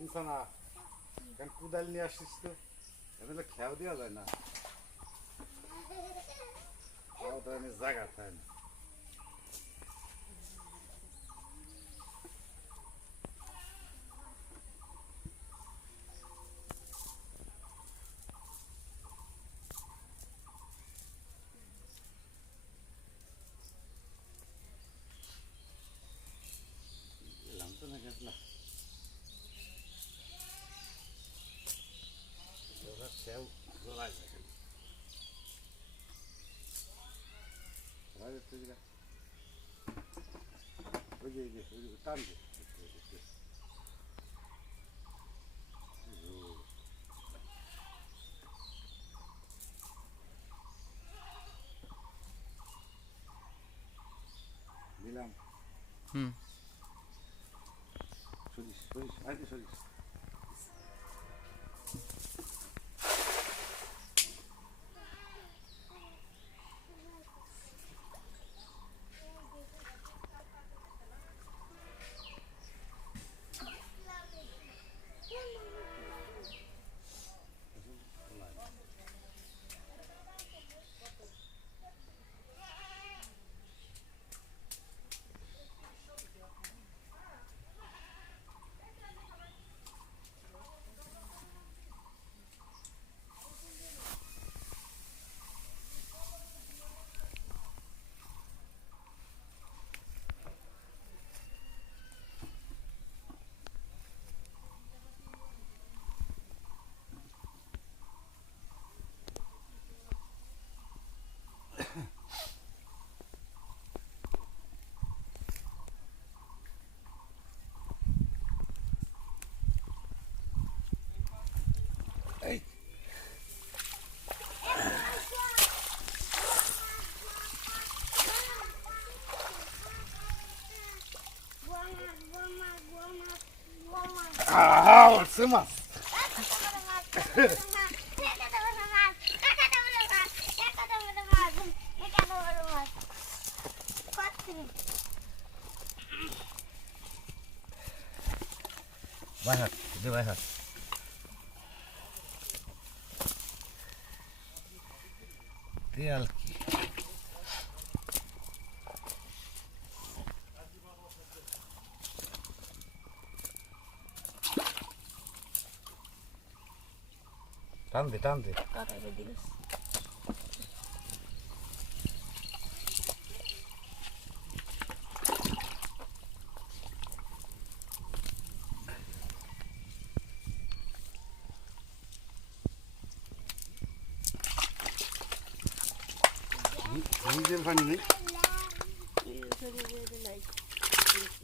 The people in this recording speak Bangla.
না কেন কুদাল নিয়ে আসিস তো এখানে খেয়াল দেওয়া যায় না জায়গা থাকে না সেও জোড়ায় দেখেন ওই যে টান দে দিলাম সরিস সরিস আগে সরিস হচ্ছে মাছ বাইহাট বাইহাট দেয়াল কি টান দে টান দে নিজের পানি নেই